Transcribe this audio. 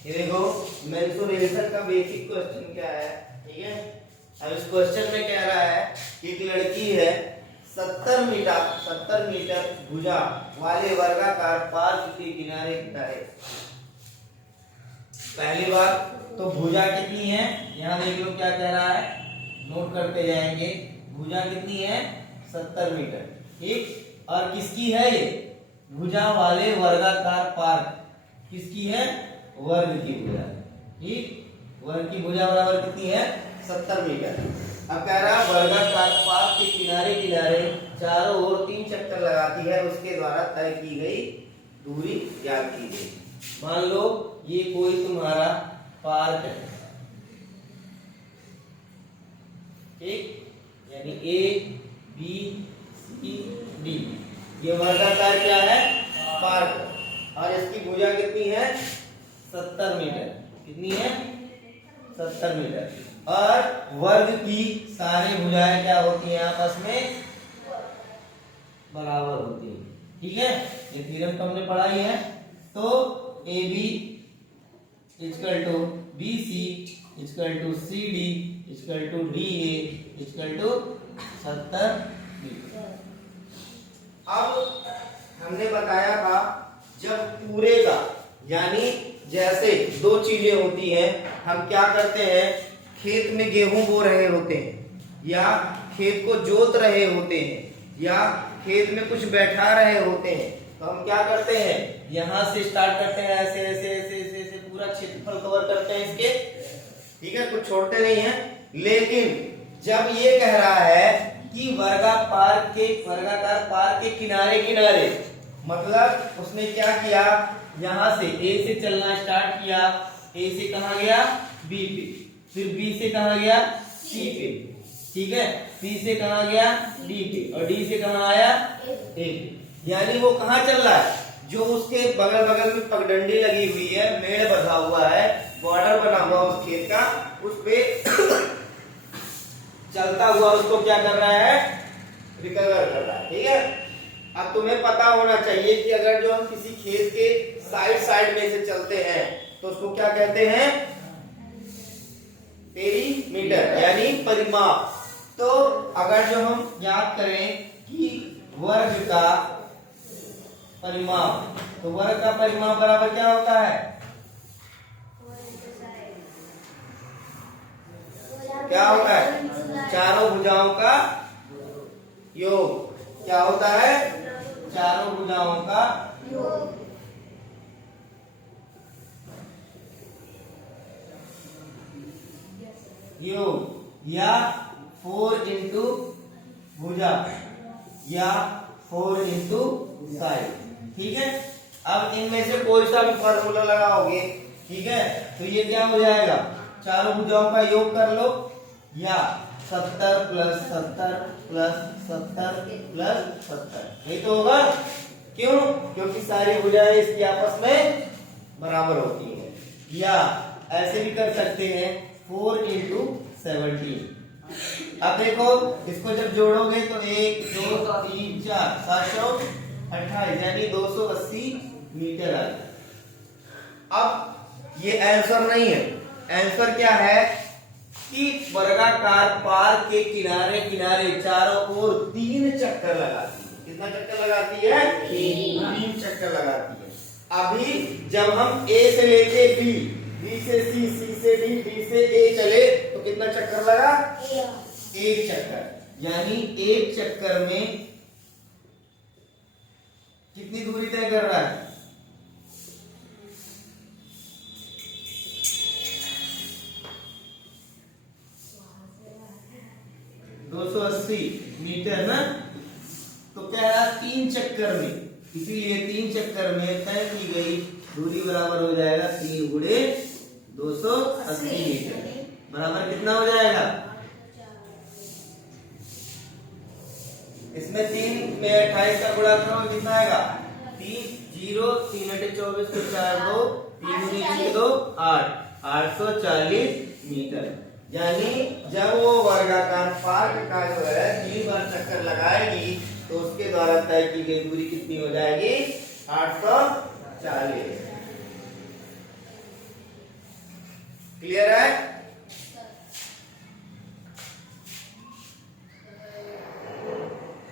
ये देखो मेंसुरेशन का बेसिक क्वेश्चन क्या है, ठीक है। अब इस क्वेश्चन में कह रहा है कि एक लड़की है 70 मीटर भुजा वाले वर्गाकार पार्क के किनारे किनारे। पहली बात तो भुजा कितनी है, यहाँ देख लो क्या कह रहा है, नोट करते जाएंगे। भुजा कितनी है 70 मीटर, ठीक। और किसकी है ये, भुजा वाले वर्गाकार पार्क, किसकी है, वर्ग की भुजा, ठीक। वर्ग की भुजा बराबर कितनी है 70 मीटर। अब कह रहा है वर्गाकार पार्क के किनारे किनारे चारों ओर 3 चक्कर लगाती है, उसके द्वारा तय की गई दूरी ज्ञात की गई। मान लो ये कोई तुम्हारा पार्क है, ठीक, यानी ए बी सी डी, ये वर्गाकार क्या है, पार्क, और इसकी भुजा कितनी है 70 मीटर। कितनी है 70 मीटर। और वर्ग की सारी भुजाएं क्या होती हैं, आपस में बराबर होती है, ठीक है। ये थ्योरम तो हमने पढ़ा ही है। तो A B equal to B C equal to C D equal to D A equal to 70 metre. अब हमने बताया था जब पूरे का, यानी जैसे दो चीजें होती हैं, हम क्या करते हैं, खेत में गेहूं बो रहे होते हैं, या खेत को जोत रहे होते हैं, या खेत में कुछ बैठा रहे होते हैं, तो हम क्या करते हैं, यहां से स्टार्ट करते हैं, ऐसे ऐसे ऐसे ऐसे, ऐसे पूरा क्षेत्रफल कवर करते हैं इसके, ठीक है, कुछ छोड़ते नहीं है। लेकिन जब ये कह रहा है कि वर्गाकार पार्क के किनारे किनारे, मतलब उसने क्या किया, यहां से ए से चलना स्टार्ट किया, ए से कहां गया बी पे, फिर बी से कहां गया सी पे, ठीक है, सी से कहां गया डी पे, और डी से कहां आया ए पे। यानी वो कहां चल रहा है, जो उसके बगल बगल में पगडंडी लगी हुई है, मेड़ बंधा हुआ है, बॉर्डर बना हुआ उस खेत का, उस पे चलता हुआ उसको क्या कर रहा है, रिकवर कर रहा है, ठीक है। अब तुम्हें पता होना चाहिए कि अगर जो हम किसी खेत के साइड में से चलते हैं तो उसको क्या कहते हैं, पेरीमीटर, यानी परिमाप। तो अगर जो हम याद करें कि वर्ग का परिमाप, तो वर्ग का परिमाप बराबर क्या होता है, क्या होता है, चारों भुजाओं का योग। क्या होता है, चारों भुजाओं का योग, या 4 इंटू भुजा, या 4 इंटू साइड, ठीक है। अब इनमें से कोई सा भी फॉर्मूला लगाओगे, ठीक है, तो ये क्या हो जाएगा, चारों भुजाओं का योग कर लो, या 70 प्लस 70 प्लस 70 प्लस 70, यही तो होगा। क्यों, क्योंकि सारी भुजाएं इसकी आपस में बराबर होती हैं। या ऐसे भी कर सकते हैं 4 इंटू 17। अब देखो इसको जब जोड़ोगे तो 1 2 3 4 728, यानी 280 मीटर आ गया। अब ये आंसर नहीं है, आंसर क्या है कि वर्गाकार पार्क के किनारे किनारे चारों ओर 3 चक्कर लगाती है। कितना चक्कर लगाती है, 3 चक्कर लगाती है। अभी जब हम ए से लेके बी, बी से सी, सी से डी, डी से ए चले तो कितना चक्कर लगा, 1 चक्कर। यानी 1 चक्कर में कितनी दूरी तय कर रहा है, 280 मीटर ना। तो कह रहा 3 चक्कर में, इसीलिए 3 चक्कर में तय की गई दूरी बराबर हो जाएगा 3 गुणे 280 मीटर, बराबर कितना हो जाएगा, इसमें 3 में 28 का गुणा करो, कितना आएगा 3 0 3 × 24 को 4 2 3 × 2 8, 840 मीटर। यानी जब वो वर्गाकार पार्क का जो है 3 बार चक्कर लगाएगी तो उसके द्वारा तय की गई दूरी कितनी हो जाएगी, 840। क्लियर है?